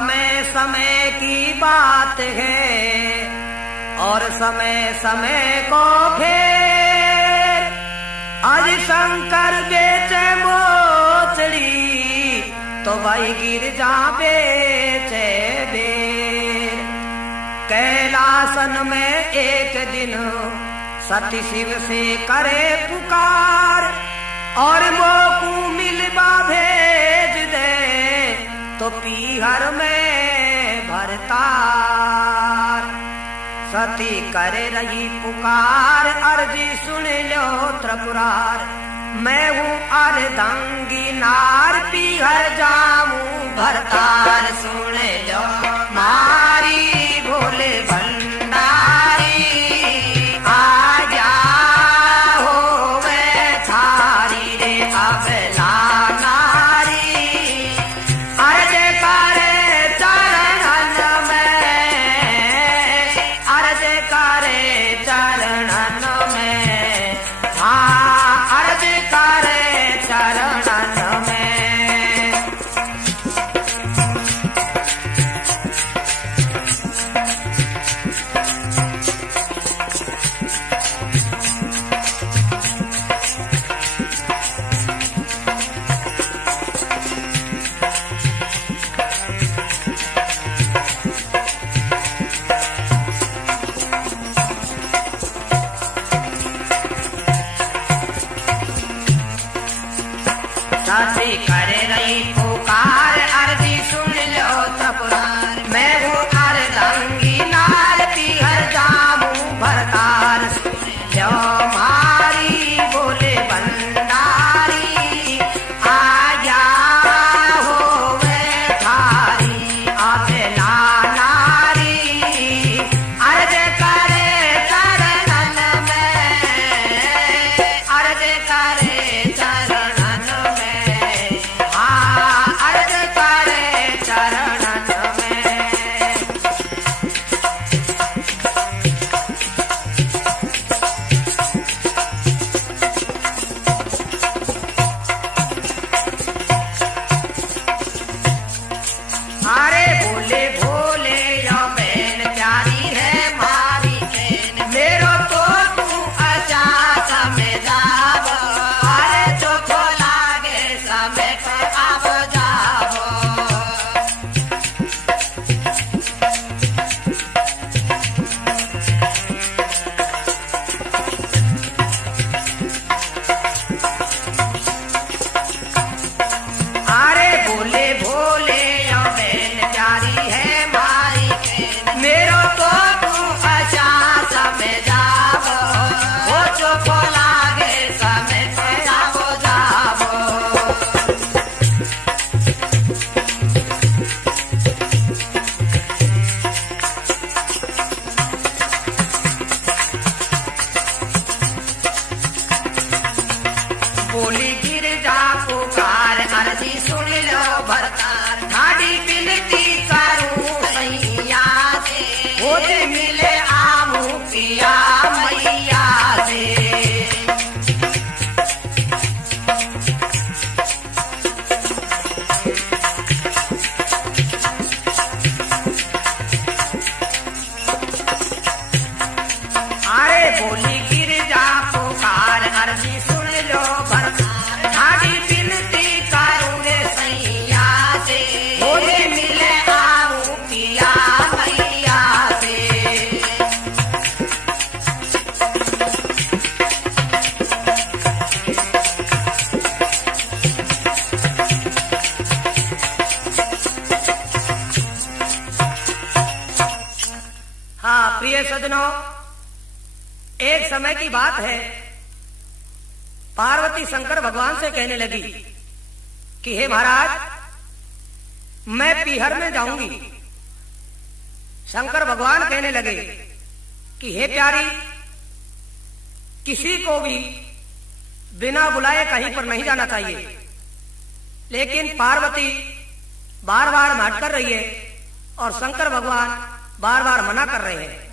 समय समय की बात है और समय समय को फेर। आज शंकर बेचे मोचड़ी तो भाई गिर जा बेचे बेर। कैलासन में एक दिन सती शिव से करे पुकार और मोकू मिलवा भेज दे तो पीहर में भरतार। सती करे रही पुकार अर्जी सुन लो त्रिपुरार। मैं हूँ अर्धांगी नार पीहर जाऊं भरतार। सुन लो मारी भोले भंडारी आजा होवे थारी रे अबला नारी। अर्ज करे चरणन में अर्ज करे चरणन में हाँ अर्ज करे चरणन में। सती करे रही पुकार अर्जी सुन लो त्रिपुरार। मैं हूँ अर्धांगी नार पीहर जाऊं भरतार। लो मारी बोले भंडारी आजा होवे थारी अबला नारी। अर्ज करे चरणन में अर्ज करे चरणन में हाँ अर्ज करे चरणन में। अरे भोले भोले यो बहन प्यारी है मारी बहन। मेरो तो तू अच्छा समय जाबो। अरे चोखो लागे समय पे अब जाबो। अरे भोले भोले यो बहन प्यारी है मारी बहन। मेरो तो तू अच्छा समय जाबो। वो चोखो लागे समय पे जाबो जाबो। बोली गिर जा पुकार अर्जी सुन लो भरतार। ठाडी बिनती करूं मैया से हो जे मिले आमू पिया मैया से। अरे बोली गिर जा पुकार अर्जी सुन लो भरतार। ठाडी बिनती करूं रे सैया से हो जे मिले आऊं पिया मैया से। हाँ प्रिय सज्जनों, एक समय की बात है। पार्वती शंकर भगवान से कहने लगी कि हे महाराज मैं पीहर में जाऊंगी। शंकर भगवान कहने लगे कि हे प्यारी किसी को भी बिना बुलाए कहीं पर नहीं जाना चाहिए। लेकिन पार्वती बार बार नाटक कर रही है और शंकर भगवान बार बार मना कर रहे हैं।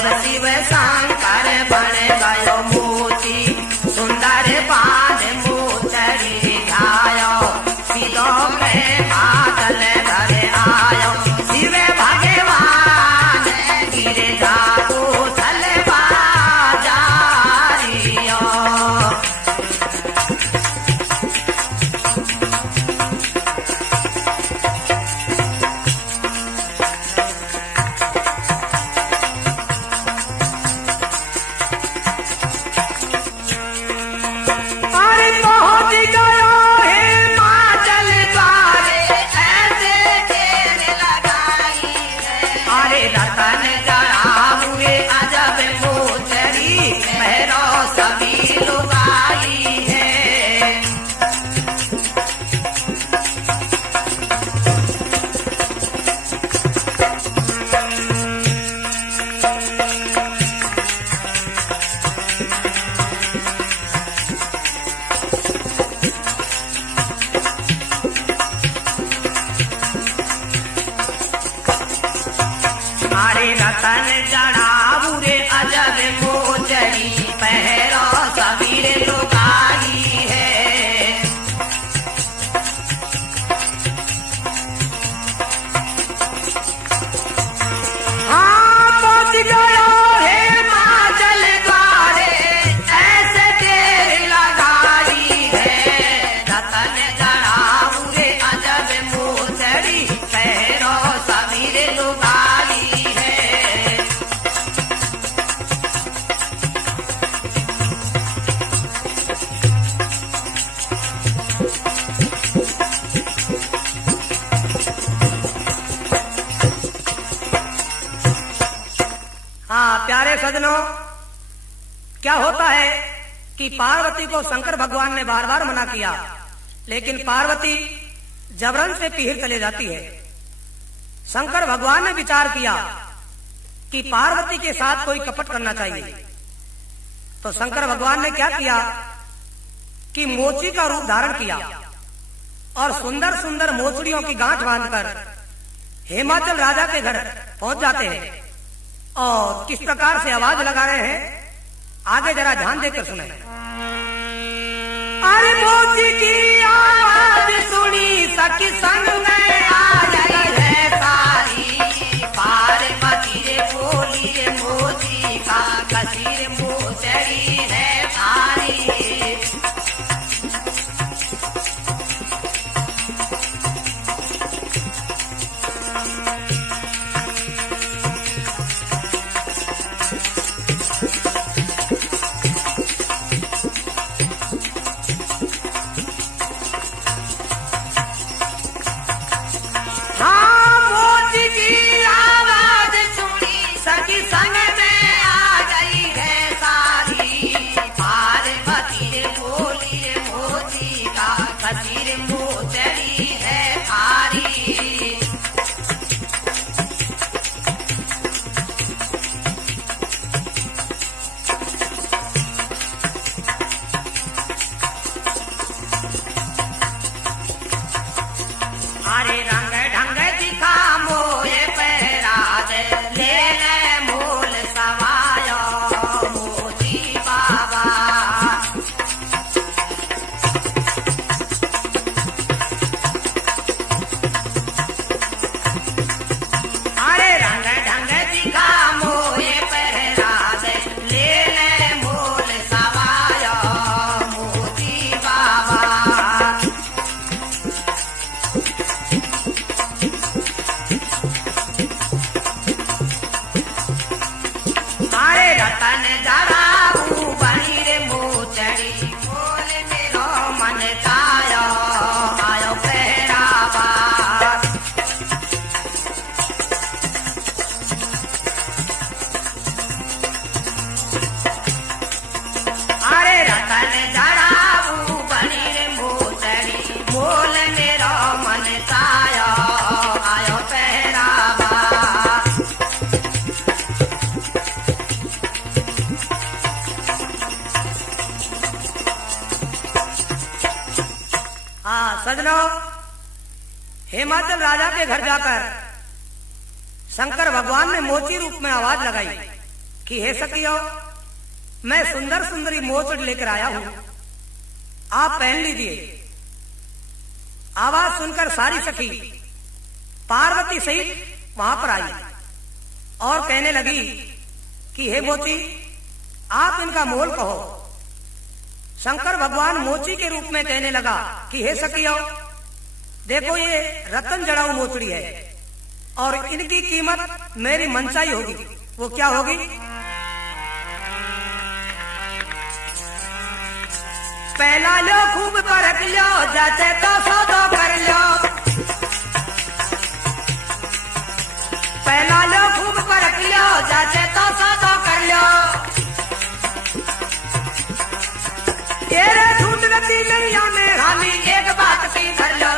अब शिव शंकर बन गयो मोती सुंदर बांध मोचरी ध्यायो सीधो के बादल घर आयो शिव भगवान गिर जातो थलवा जारियो रतन जड़ावे अजब मोचरी भैरो सभी लुगाई है अरे रतन जड़ाऊ रे अजब मोचरी पहरो सबीर लुगाई है हाँ पहुंच गयो हे माचल द्वारे ऐसे देर लगाई है रतन जड़ाऊ रे अजब मोचरी पहरो सबीर लुगाई हाँ प्यारे सजनों, क्या होता है कि पार्वती को शंकर भगवान ने बार बार मना किया, लेकिन पार्वती जबरन से पीहर चले जाती है। शंकर भगवान ने विचार किया कि पार्वती के साथ कोई कपट करना चाहिए, तो शंकर भगवान ने क्या किया कि मोची का रूप धारण किया और सुंदर सुंदर मोचड़ियों की गांठ बांधकर हिमाचल राजा के घर पहुंच जाते हैं और किस प्रकार से आवाज लगा रहे हैं, आगे जरा ध्यान देकर सुने। अरे मोची की आवाज सुनी सखी संग में आ गई है सारी पार्वती रे बोली रे मोची का कसीर मोचरी है सारी सजनों, हिमाचल राजा के घर जाकर शंकर भगवान ने मोची रूप में आवाज लगाई कि हे सखियो, मैं सुंदर सुंदरी मोचड़ लेकर आया हूं, आप पहन लीजिए। आवाज सुनकर सारी सखी पार्वती सहित वहां पर आई और कहने लगी कि हे मोची, आप इनका मोल कहो। शंकर भगवान मोची के रूप में कहने लगा कि हे सखियो, देखो ये रतन जड़ाऊ मोचड़ी है और इनकी कीमत मेरी मनचाही होगी। वो क्या होगी? पहला लो खूब परख लो, जैसे तो सौदा कर लो। पहला लो खूब परख लो, जैसे तो सौदा कर लो। तेरे झूठ गति नैया में हाली एक बात की कर लो,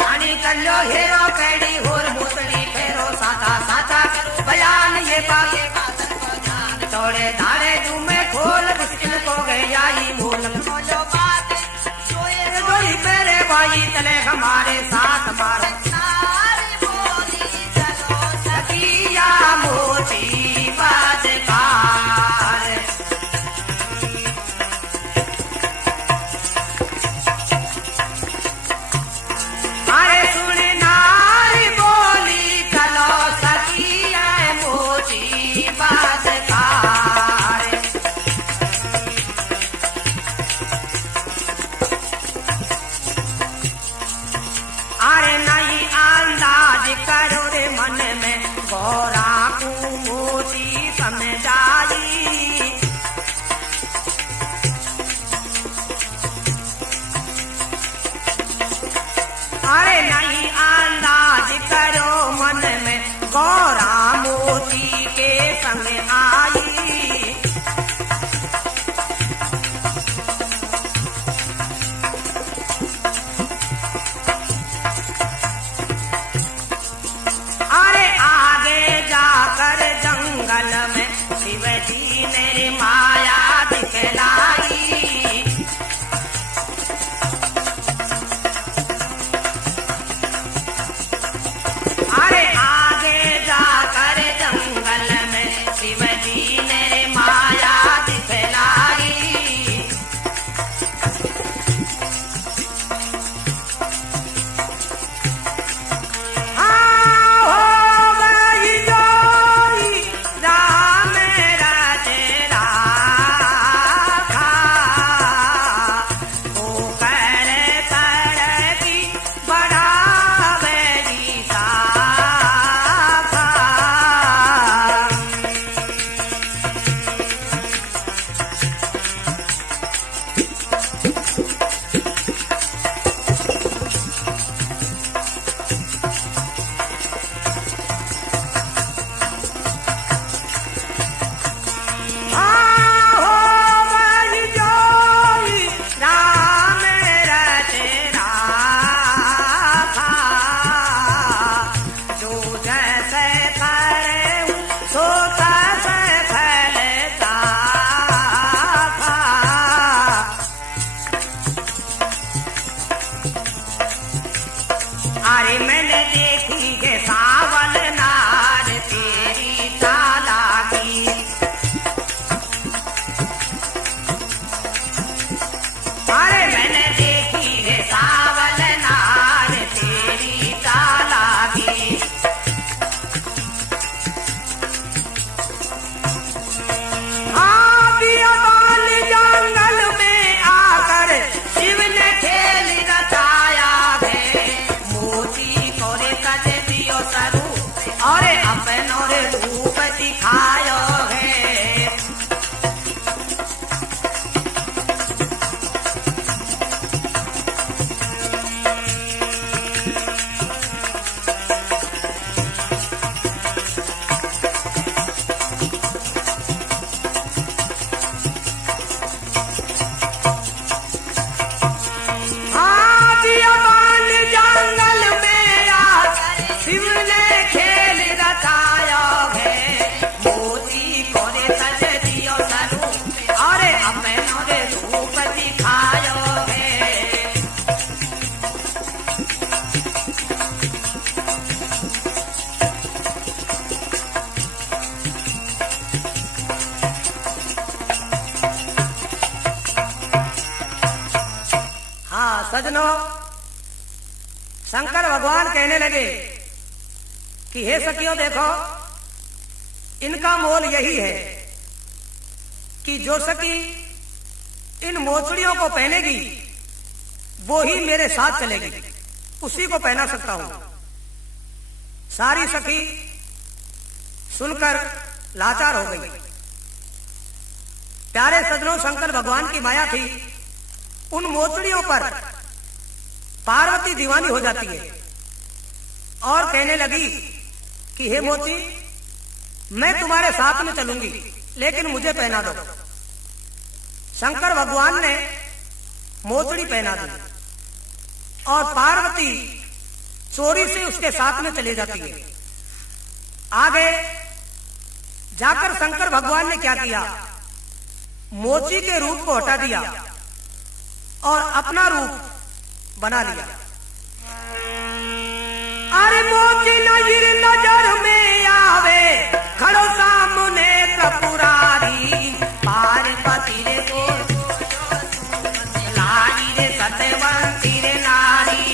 पानी कर लो हेरो कैडी होर मोतड़ी फेरो साथा साथा बयान ये बात तोड़े धारे जूमे खोल बिस्किन को गया ही मोल जोई मेरे भाई चले हमारे साथ मारो सखिया मोती बाजकार। अरे सुन नारी बोली चलो सखिया मोती बाजकार। अरे नहीं अंदाज करो रे मन में गौरा को मोती समझाई। अरे नहीं अंदाज करो मन में गौरा मोती के संग आई। अरे आगे जाकर जंगल में शिव जी ने माया दिखलाई। अरे आगे जाकर जंगल में शिव जी ने माया दिखलाई। हो गई जोई राम राजे राम। सजनों, शंकर भगवान कहने लगे कि हे सखियों, देखो इनका मोल यही है कि जो सखी इन मोचड़ियों को पहनेगी वो ही मेरे साथ चलेगी, उसी को पहना सकता हूं। सारी सखी सुनकर लाचार हो गई। प्यारे सजनों, शंकर भगवान की माया थी, उन मोचड़ियों पर पार्वती दीवानी हो जाती है और कहने लगी कि हे मोची, मैं तुम्हारे साथ में चलूंगी, लेकिन मुझे पहना दो। शंकर भगवान ने मोचड़ी पहना दी और पार्वती चोरी से उसके साथ में चली जाती है। आगे जाकर शंकर भगवान ने क्या किया, मोची के रूप को हटा दिया और अपना रूप बना लिया। अरे मोची नजर में आवे, खड़ो सामने त्रिपुरारी, पार्वती रे को लाड़ी रे सत्यवंती रे नारी।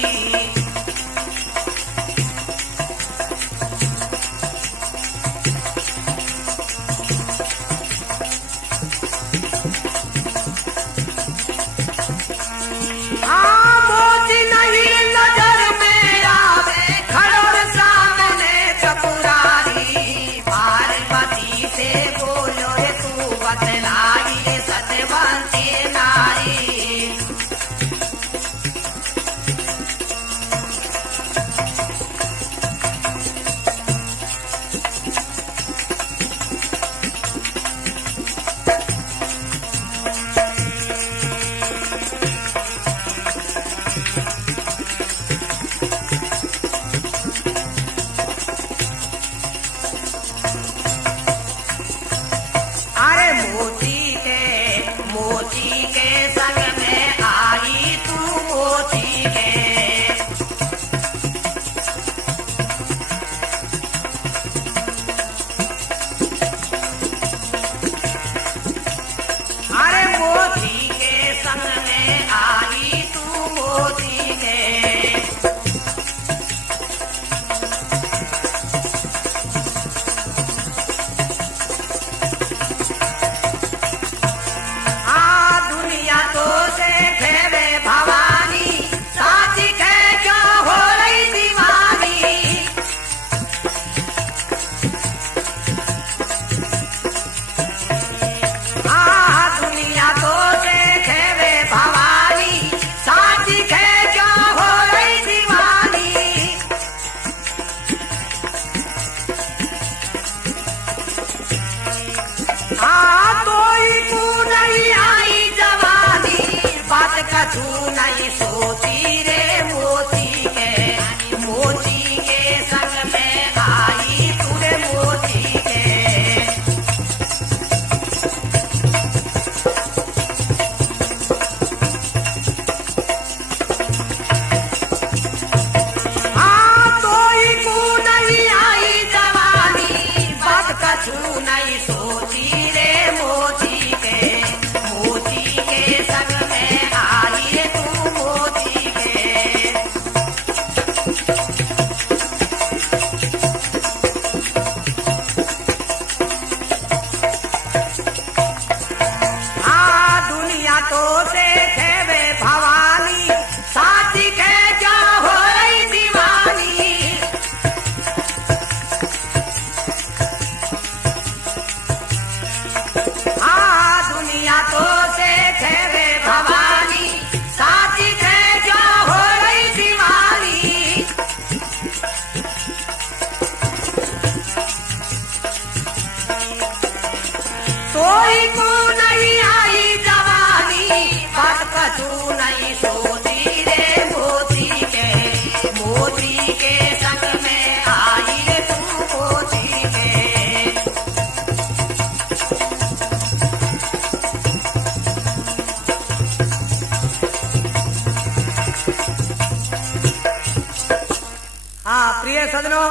प्रिय सजनों,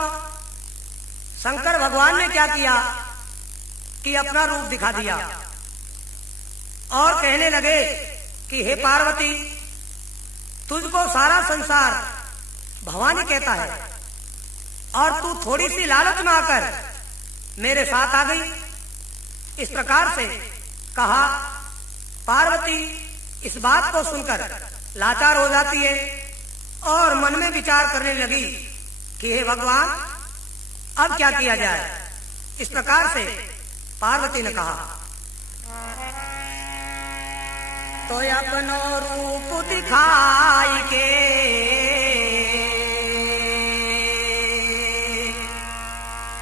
शंकर भगवान ने क्या किया कि अपना रूप दिखा दिया और कहने लगे कि हे पार्वती, तुझको सारा संसार भवानी कहता है और तू थोड़ी सी लालच में आकर मेरे साथ आ गई। इस प्रकार से कहा। पार्वती इस बात को सुनकर लाचार हो जाती है और मन में विचार करने लगी कि हे भगवान, अब क्या किया जाए। इस प्रकार से पार्वती ने कहा, तो अपनो रूप दिखाई के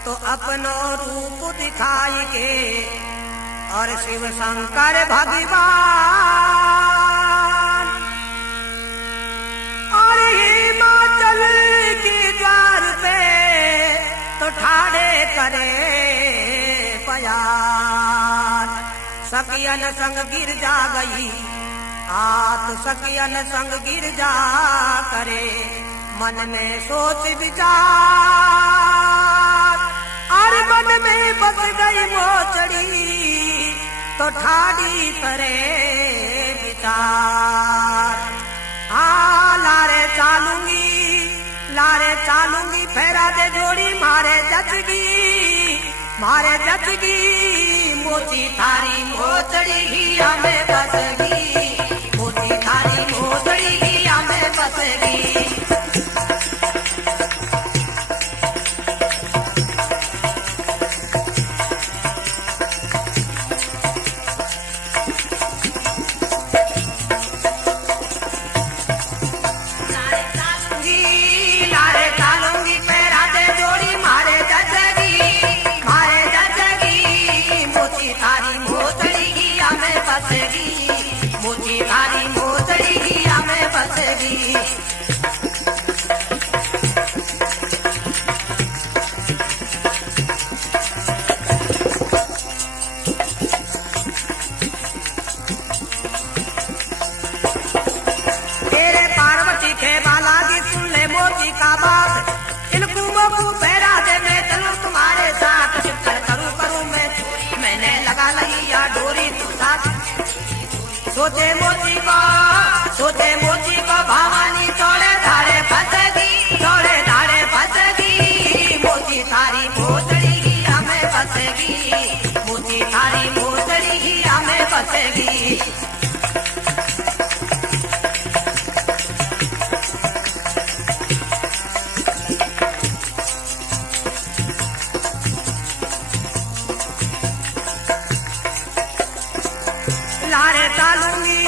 तो अपनो रूप दिखाई के और शिव शंकर भगवान और हिमाचल के द्वार पे तो ठाड़े करे प्यार। सखियन संग गिर जा गई हाथ, सखियन संग गिर जा करे मन में सोच विचार। और मन में बस गई मोचड़ी तो ठाड़ी करे विचार। लारे चालूंगी फेरा दे जोड़ी मारे जचगी मोची थारी मोचड़ी ही हमें बसगी, मोची थारी मोचड़ी ही हमें बसगी। सोचे मोची को भवानी तोड़े धारे फंसेगी मोची थारी मोचड़ी ही हमें फंसेगी, मोची थारी मोचड़ी ही हमें फंसेगी। लारे चालूंगी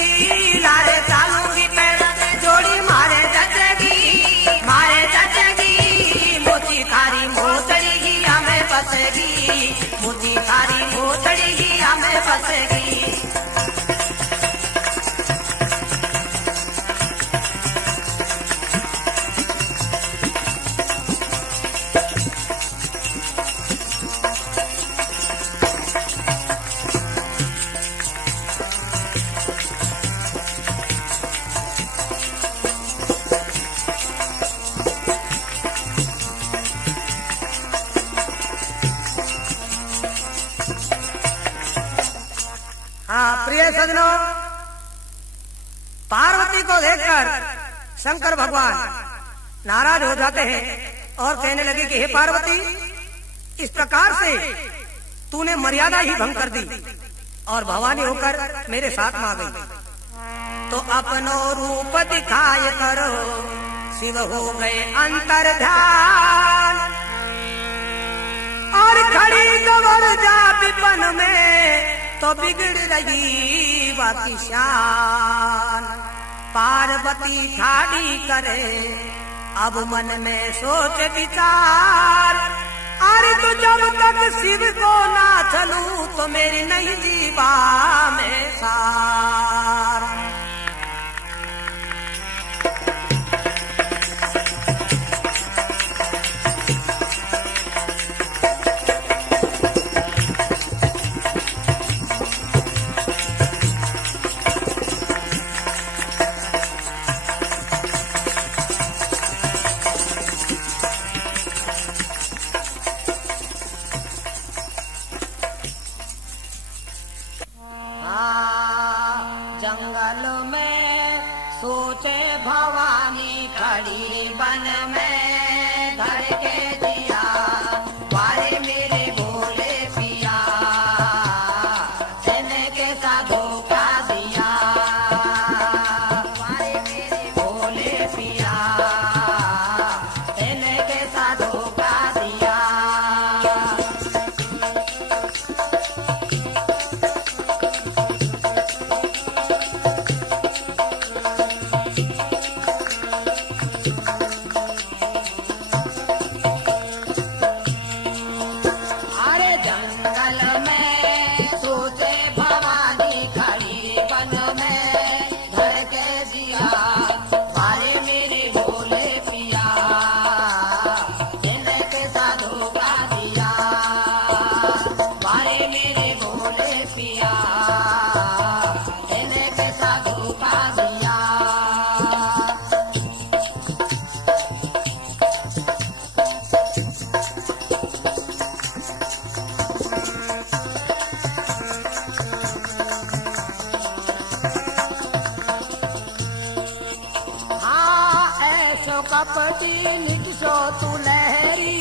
पैरा जोड़ी मारे जचगी मोची थारी मोचड़ी ही हमें फंसेगी, मोची थारी मोचड़ी ही हमें फंसेगी। प्रिय सजनों, पार्वती को देखकर शंकर भगवान नाराज हो जाते हैं और कहने लगे कि हे पार्वती, इस प्रकार से तूने मर्यादा ही भंग कर दी और भवानी होकर मेरे साथ में आ गई। तो अपनो रूप दिखाए करो शिव हो गए अंतर ध्यान और खड़ी गवर जा विपन में तो बिगड़ रही बाकी शान। पार्वती ठाड़ी करे अब मन में सोच विचार। अरे तो जब तक शिव को ना चलूं तो मेरी नहीं जीवा में सार। जंगल में सोचे भवानी खड़ी बन में धर के दिया वारे मेरे भोले पिया तेने के साथ धोखा दिया वारे मेरे भोले पिया तेने के साथ धोखा दिया। कपटी निज सो तू लहरी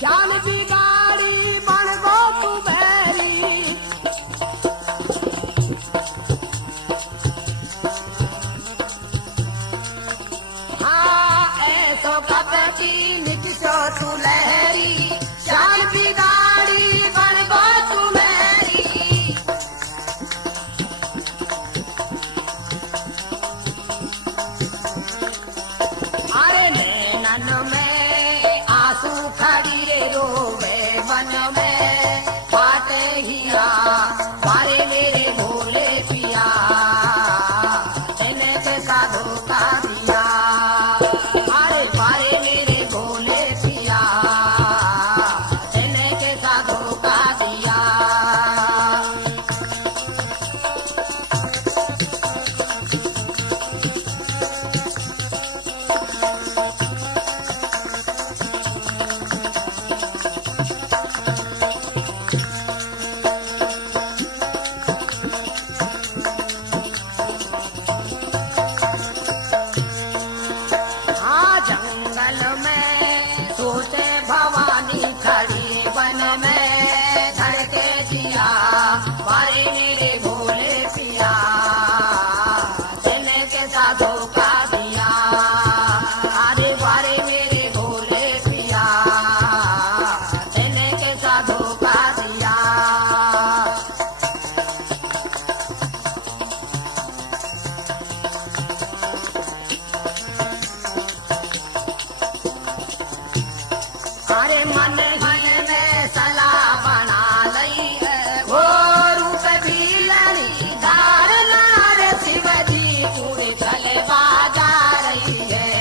जान बिगाड़ी बन गो तू बैरी। हाँ ऐसो कपटी निज सो तू लहरी जान बिगाड़ी बन गो तू बैरी। में आंसू खड़ी रोवे मन में पाते हिया वारे मेरे भोले पिया तेने के साथ धोखा दिया अरे वारे मेरे भोले पिया तेने के साथ धोखा दिया। सोचे भवानी खड़ी बन में धर के दिया वारे मेरे भोले पिया तेने के साथ धोखा दिया अरे वारे मेरे भोले पिया तेने के साथ धोखा दिया। अरे मन में सलाह बना लई है वो रूप भी लड़ी धार नार शिव जी पूरे चले बाजा रही है।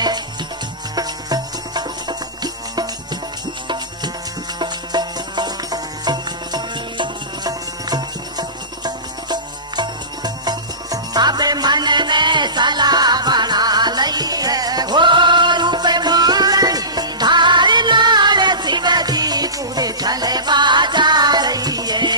अब मन में सलाह बना लई है वो रूप भी लड़ी धार पूरे चले बाजा रही है।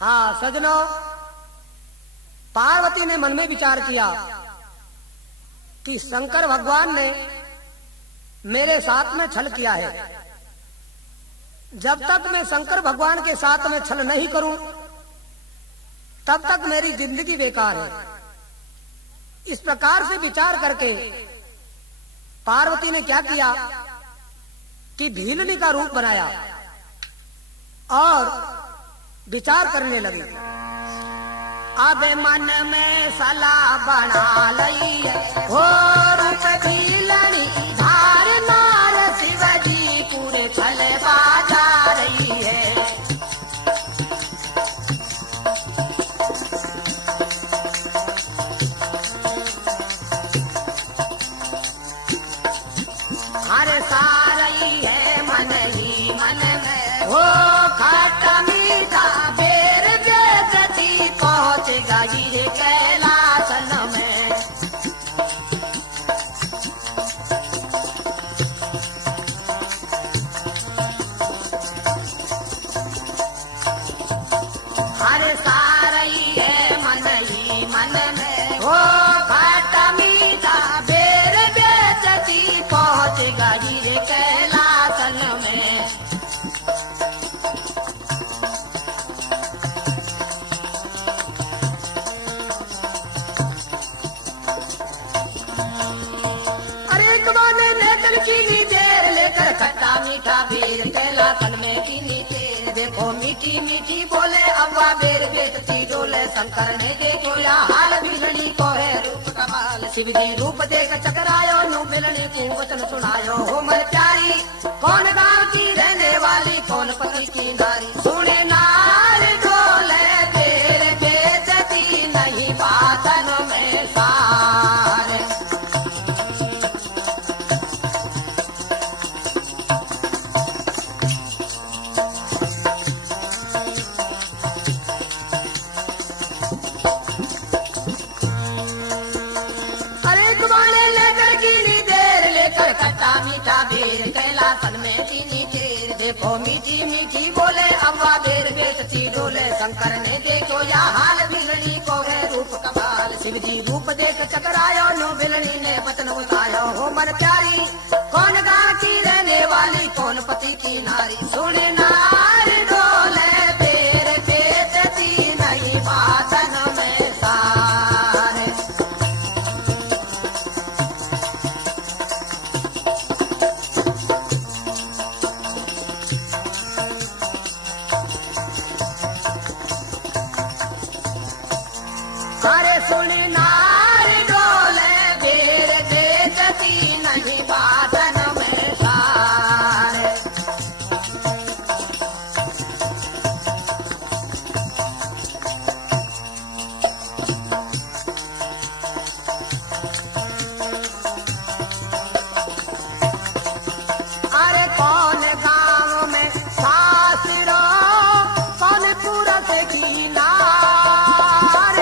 हाँ सजनों, पार्वती ने मन में विचार किया कि शंकर भगवान ने मेरे साथ में छल किया है। जब तक मैं शंकर भगवान के साथ में छल नहीं करूं तब तक मेरी जिंदगी बेकार है। इस प्रकार से विचार करके पार्वती ने क्या किया कि भीलनी का रूप बनाया और विचार करने लगी। अब मन में सलाह बना लई हो रूप भीलनी धार नार शिव जी पूरे छल बाजा रही है। हर सारई है मन ही मन में हो खट्टा मीठा बेर बेचती पहुंच गई कैलाश में। लगन की नी देर लेकर खट्टा मीठा बेर कैला तन में की नी तेर देखो मीठी मीठी बोले अव्वा बेर बेचती डोले शंकर ने देखो या हाल बिलनी को है रूप कमाल शिव जी रूप देख चकरायो नु बिलनी को वचन सुनायो हो मन प्यारी कौन गांव की रहने वाली कौन पति की नारी सुने नार डोले बेर बेचती नहीं बातन में सारे मीठा बेर कैला तन में चीनी तेर देखो मीठी मीठी बोले अव्वा बेर बेचती डोले शंकर ने देखो या हाल बिलनी को है रूप कमाल शिव जी रूप देख चकरायो नो बिलनी ने वचन बतायो हो मन प्यारी कौन गांव की रहने वाली कौन पति की नारी सुने नार डोले बेर बेचती नहीं बातन में सारे अरे सुने नार डोले बेर बेचती नहीं बातन में सारे अरे कौन गांव में सासरो कौन पूरत की नार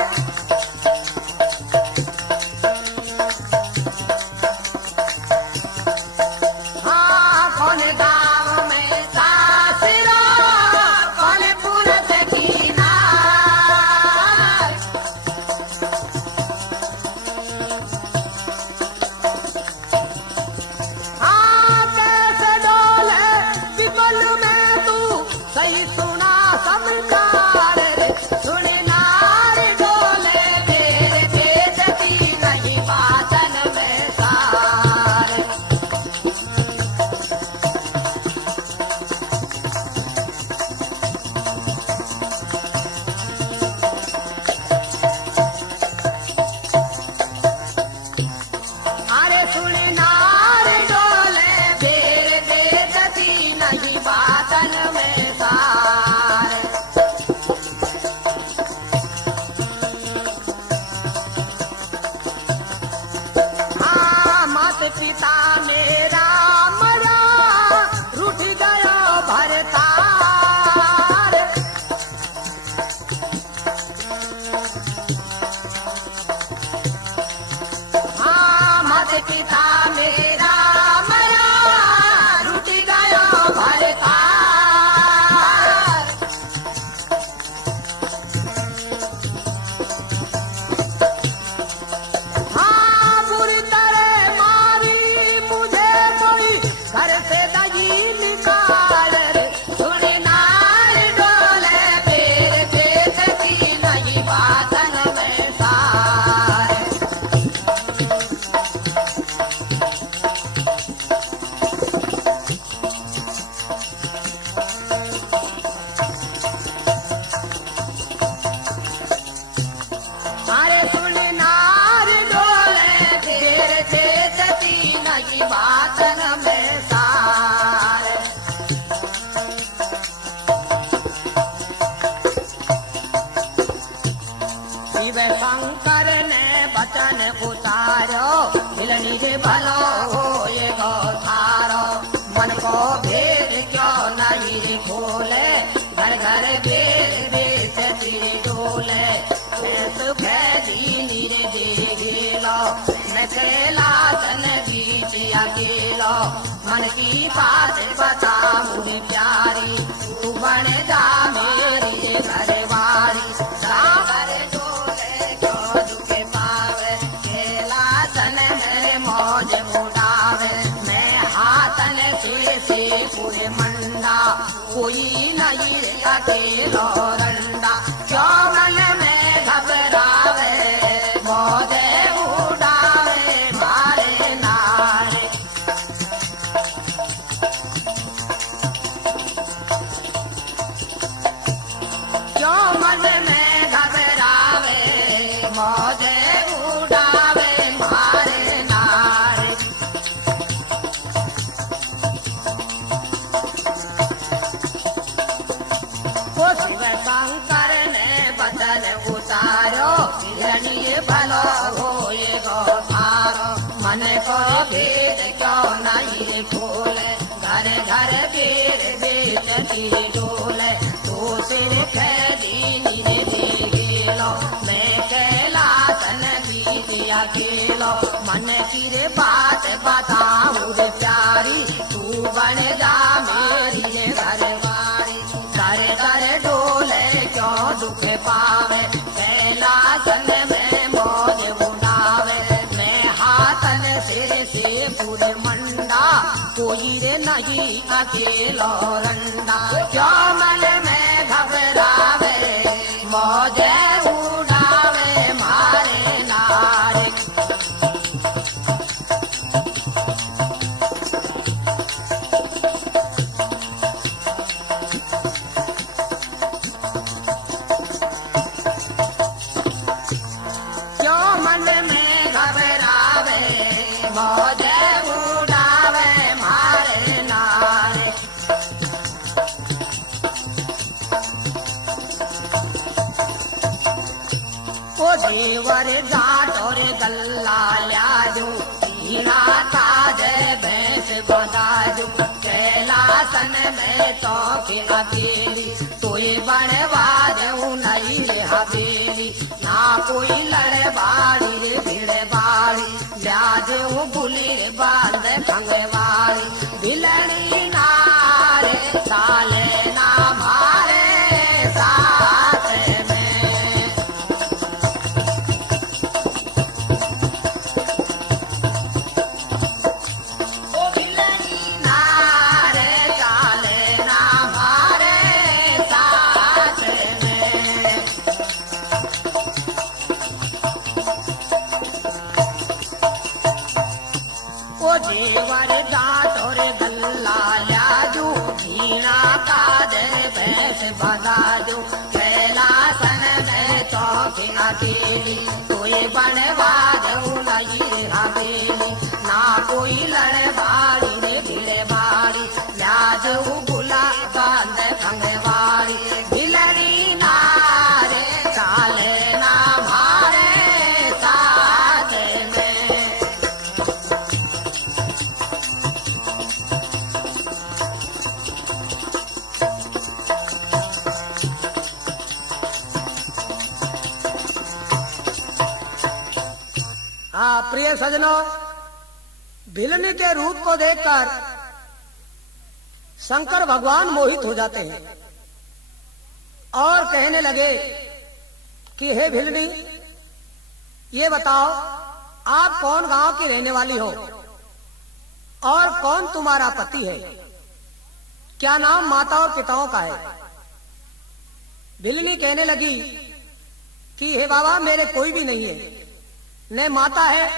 हाँ कौन गांव में सासरो कौन पूरत की नार हाँ कैसे डोले विपल में तू सही सुना समझार रे सुने नार डोले बेर बेचती नहीं बातन में सारे अरे सुने नार डोले बेर बेचती नहीं बातन में सारे हाँ मात पिता मेरा मरा रूठ गयो भरतार हाँ मात पिता मेरा मरा रूठ गयो भरतार हाँ बुरी तरह मारी मुझे कोई घर से दही निकाल रे सुने नार डोले बेर बेचती नहीं बातन में सारे अरे सुने नार डोले बेर बेचती नहीं बातन में सारे शिव शंकर ने वचन उतारो मिलनी के भलो हो ये गौथारो मन को भेद क्यों नहीं खोले घर घर बेर बेचती डोले सुख दीनी रे दे गेलो मैं खेला तन गीत अकेलो मन की बात बता मुझे प्यारी तू बन जा मेरी घर वारी सागर डोले क्यों दुखे पावे खेला तन मेरे मौज उड़ावे मैं हाथन से पूरे मंडा कोई नहीं अकेलो रंडा क्यों मन में घबरावे मौज उड़ावे मारे नारे मन को भेद क्यों नहीं खोले, घर घर बेर बेचती डोले, तो सिर खैदीनी दे गेलो, मैं कैलासन की अकेलो, मन की रे बात बताऊं रे प्यारी, तू बन जा मेरी रे घरवारी, कर कर डोले क्यों दुख पावे, कैलासन में मौज उड़ावे, मैं हाथन सिर से पूरे मंडा, कोई रे नहीं अकेलो रंडा, क्यों मन में घबरावे, मौज उड़ावे मारे नारे। क्यों मन में घबरावे, मौज उड़ावे मारे नारे। ओ देवर जाट और गल्ला लाजो, हीरा ताज भैंस बदाजो, कैलासन में तो के अकेली, तोय बनवाज नहीं हवेली, ना कोई लड़े बाड़ी रे भिड़े बाड़ी, ब्याज बुली बांध खंगवाड़ी, भिलड़ी नारे साले ना मारे साथ में। ओ भिलड़ी नारे साले ना मारे साथ में। ओ देवर जाट और गल्ला लाजू, हीरा काज भैंस बदाजू, कैलासन में तो के अकेली, कोई बनवाज नहीं हवेली, ना कोई लड़े बाड़ी रे भिड़े बाड़ी, ब्याज बुला बांध खंगवाड़ी, भिलड़ी नारे काले ना मारे साथ में। हाँ प्रिय सजनों, भिलनी के रूप को देखकर शंकर भगवान मोहित हो जाते हैं और कहने लगे कि हे भिलनी, ये बताओ आप कौन गांव की रहने वाली हो और कौन तुम्हारा पति है, क्या नाम माता और पिताओं का है। भिलनी कहने लगी कि हे बाबा, मेरे कोई भी नहीं है, न माता है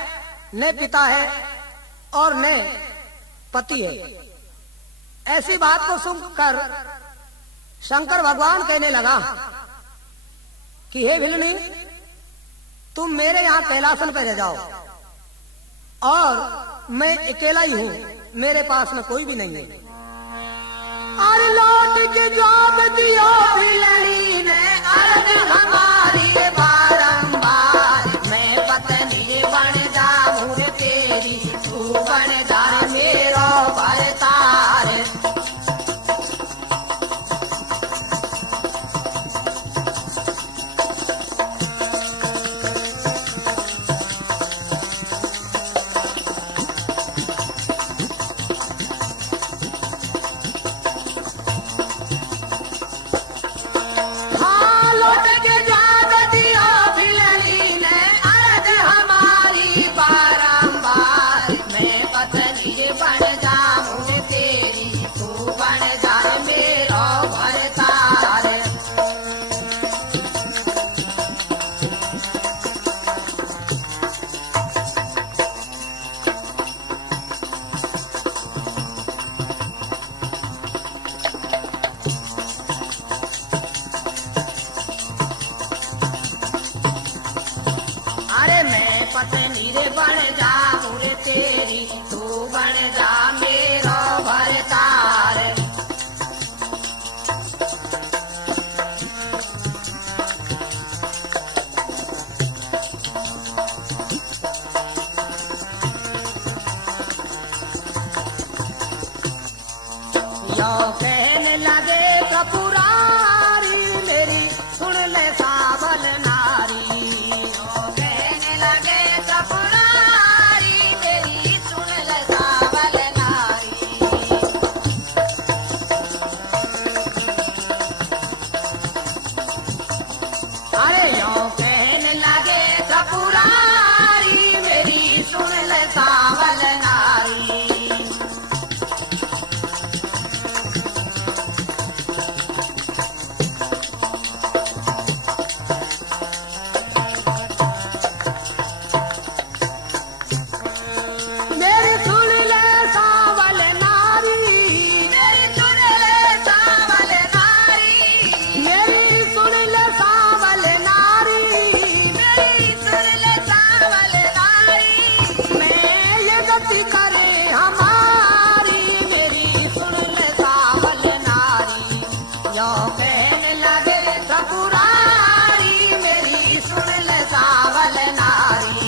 न पिता है और न पति है। ऐसी बात को सुनकर शंकर भगवान कहने लगा कि हे भिलनी, तुम मेरे यहाँ कैलासन पे रह जाओ और मैं अकेला ही हूँ, मेरे पास में कोई भी नहीं है। और लौट के जवाब दियो भिलनी ने, अर्ज हमारी बारंबार, मैं पत्नी बन जाऊं रे तेरी, तू बन जा मेरो भरतार। हाँ लौट के जवाब दियो भिलनी ने, अर्ज हमारी बारंबार, मैं पत्नी बन जाऊं रे तेरी, तू बन जा मेरो भरतार। अरे मैं पत्नी रे बन जाऊं रे तेरी, तू बन जा मेरो भरतार। यो कहने लगे त्रिपुरारी मेरी सुन ले सावल नारी। यो कहने लगे त्रिपुरारी मेरी सुन ले सावल नारी। अरे यो कहने लगे त्रिपुरारी मेरी सुन ले सावल नारी। मेरी सुन ले सावल नारी। मेरी सुन ले सावल नारी। मेरी सुन ले सावल नारी। मेरी सुन ले सावल नारी। मैं ये गति करे हमारी मेरी सुन ले सावल नारी। यो कहने लगे त्रिपुरारी मेरी सुन ले सावल नारी।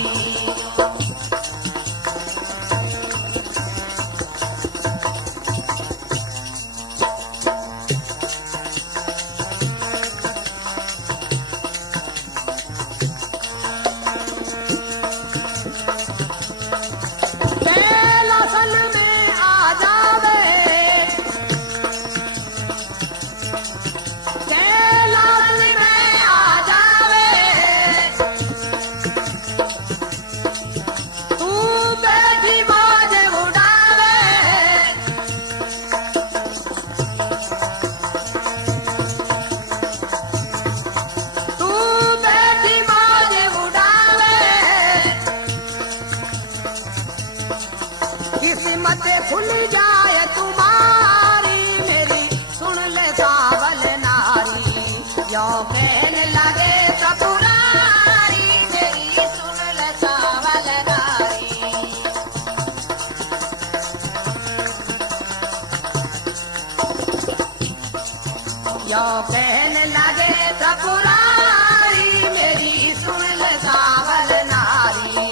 कैलासन में आ जावे। कैलास में आ जावे। तू बैठी बाज उड़ावे। तू बैठी बाज उड़ावे। किस्मत खुल जाए तुम्हारी मेरी सुन ले सावल नारी। यो कहने लगे त्रिपुरारी मेरी सुन ले सावल नारी। यो कहने लगे त्रिपुरारी मेरी सुन ले सावल नारी।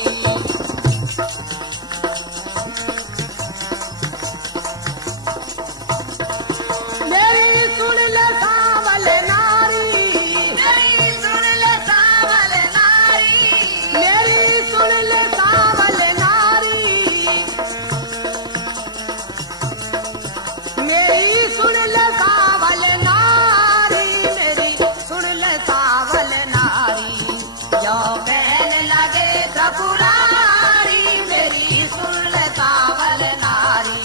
मेरी सुन ले सावल नारी। मेरी सुन ले सावल नारी। मेरी सुन ले सावल नारी। मेरी सुन ले सावल नारी। मेरी सुन ले सावल नारी। यो कहने लगे त्रिपुरारी मेरी सुन ले सावल नारी।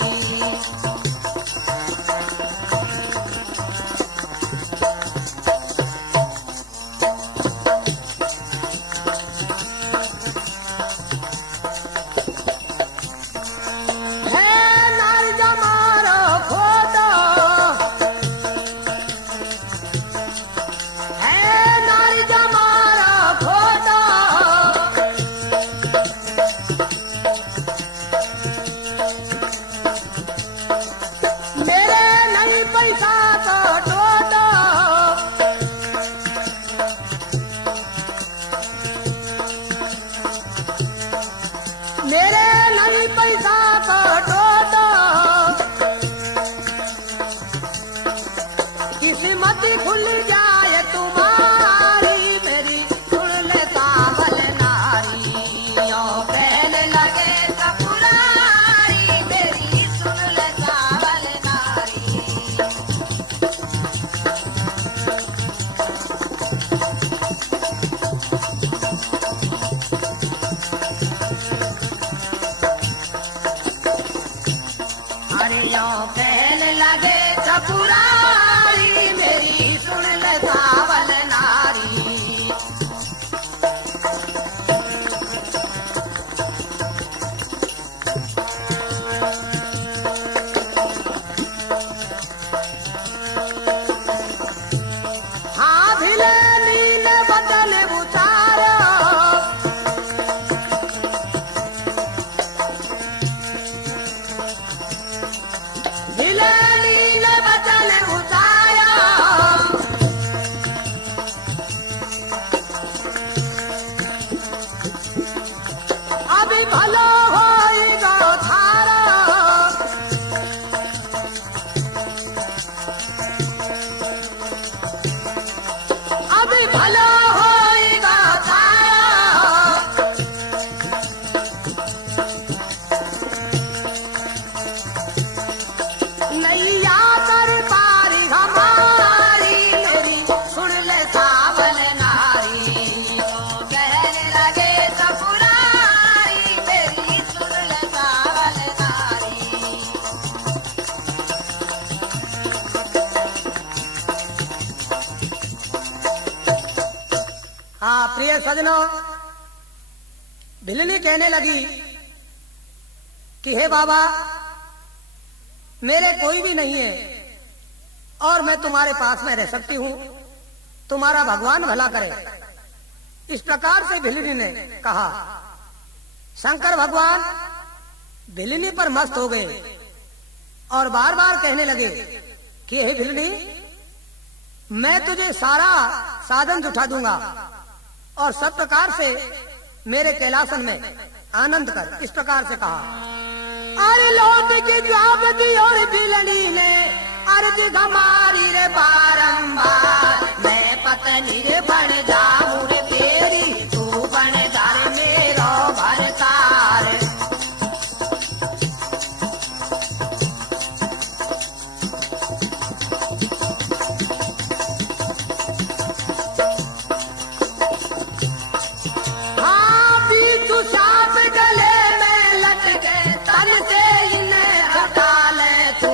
है नार जमारो खोटो। है नार जमारो खोटो। मेरे नहीं पैसा तो टोटो। मेरे नहीं पैसा तो टोटो। किस्मत खुल जाए तुम्हारी मेरी सुन ले सावल नारी। यो कहने लगे त्रिपुरारी मेरी सुन ले सावल नारी। अरे यो कहने लगे त्रिपुरारी मेरी सुन ले सावल नारी। हाँ भिले नील बदल उतारो। भिले नील बदल सजनों, भिलनी कहने लगी कि हे बाबा, मेरे कोई भी नहीं है और मैं तुम्हारे पास में रह सकती हूं, तुम्हारा भगवान भला करे। इस प्रकार से भिलनी ने कहा। शंकर भगवान भिलनी पर मस्त हो गए और बार बार कहने लगे कि हे भिलनी, मैं तुझे सारा साधन जुटा दूंगा और सब प्रकार से मेरे कैलासन में आनंद कर। इस प्रकार से कहा। अरे लौट की जवाब दी और भिलनी ने अर्ज हमारी रे बारंबार, मैं पत्नी रे बन जाऊं रे तेरी, तू बन जा रे मेरो भरतार। हाँ बीचू सांप गले में लटके, तन से इन्हें हटा ले तू,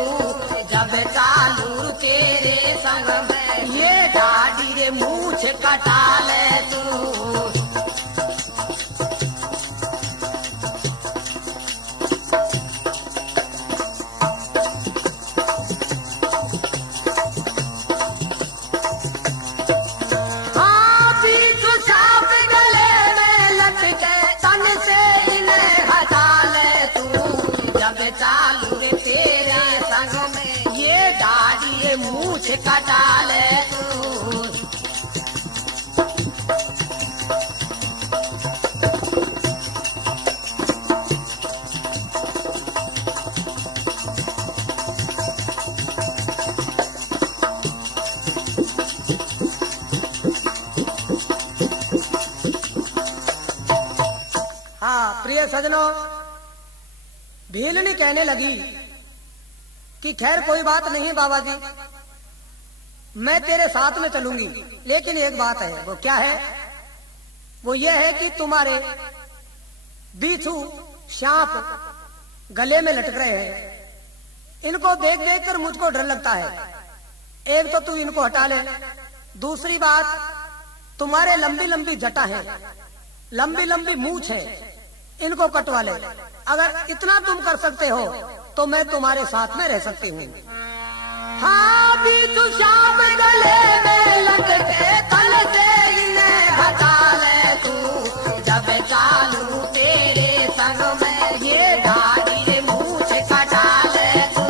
जब चालू तेरे संग में ये दाढ़ी रे मूछ कटा ले तू। हाँ बीचू सांप गले में लटके, तन से इन्हें हटा ले तू, जब चालू रे तेरे संग में ये दाढ़ी रे मूछ कटा ले तू। हाँ प्रिय सजनों, भिलनी कहने लगी कि खैर कोई बात नहीं बाबा जी, मैं तेरे साथ में चलूंगी, लेकिन एक बात है। वो क्या है? वो ये है कि तुम्हारे बिच्छू सांप गले में लटक रहे हैं, इनको देख देख कर मुझको डर लगता है। एक तो तू इनको हटा ले, दूसरी बात तुम्हारे लंबी लंबी जटा है, लंबी लंबी मूछ है, इनको कटवा ले। अगर इतना तुम कर सकते हो तो मैं तुम्हारे साथ में रह सकती हूँ। हाँ बिच्छू सांप गले में लटके, तन से इन्हें हटा ले तू, जब चालू तेरे संग में ये दाढ़ी रे मूछ कटा ले तू।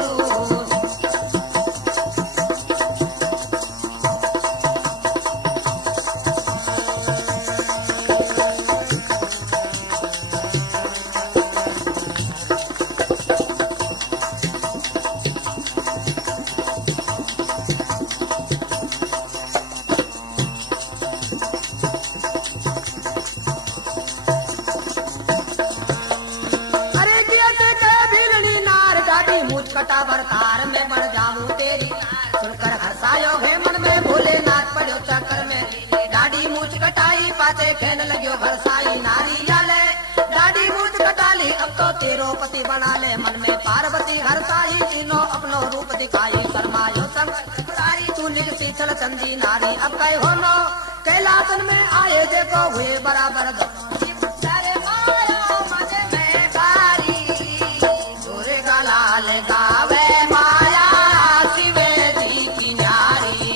कटा बरतार में बढ़ जाऊं तेरी, सुनकर हर्षायो है मन में, भोलेनाथ पड़ो चक्कर में। दाढ़ी मूछ कटाई पाते कहने लग्यो भरसाई नारी आले, दाढ़ी मूछ कटा ली अब तो तेरो पति बना ले। मन में पार्वती हरसाई, तीनों अपनो रूप दिखाई, शर्मायो संग तू निर्सी चल चंदी नारी। अब कहे हो नो कैलासन में आए देखो हुए बराबर गावे माया शिवे जी की न्यारी।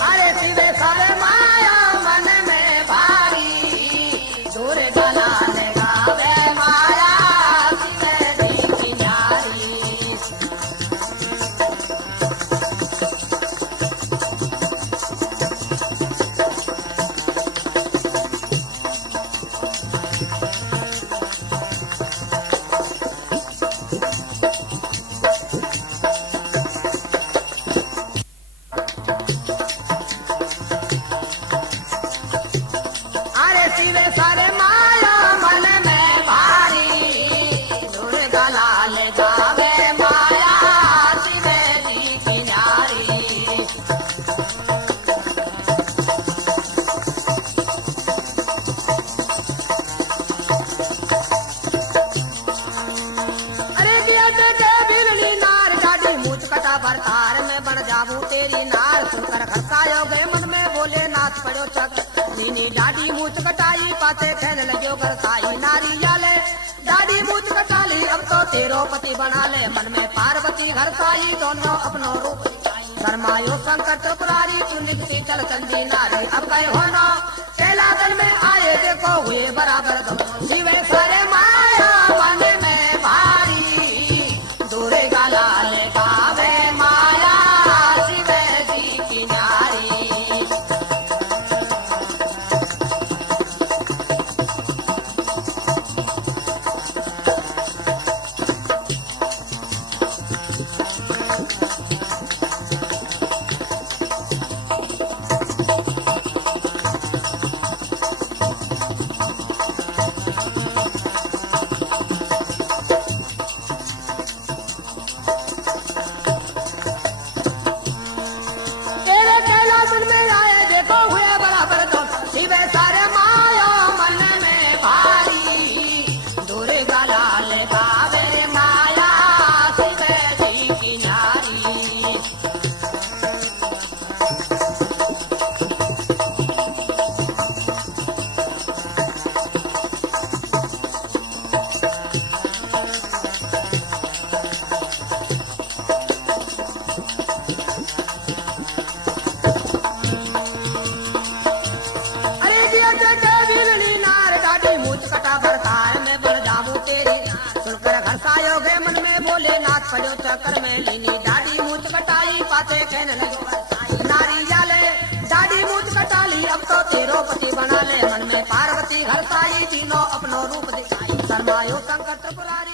अरे शिवे सारे माया मन में भारी, दूर गला जाऊं तेरी नार। सुनकर खरसायो गए मन में बोले नाथ पड़ो चक। नीनी डाडी मूछ कटाई पाते कहने लग्यो गरसाई नारी जाले। डाडी मूछ कटाली अब तो तेरो पति बना ले। मन में पार्वती घरसाई दोनों अपनो रूप शर्मायो शंकर त्रिपुरारी। चुनिक सी चल चंदी नारी अब गए हो ना कैला दल में आए देखो हुए बराबर दो। शिवे सारे माया वन में भारी दूरे गाला गावे माया शिवे जी की नारी। पड़ो चक्कर में लीनी डाडी मूछ कटाई पाते कहने लगे नारी जाले। डाडी मूछ कटाली अब तो तेरो पति बना ले। मन में पार्वती हरसाई तीनों अपनो रूप दिखाई। शर्मायो शंकर त्रिपुरारी।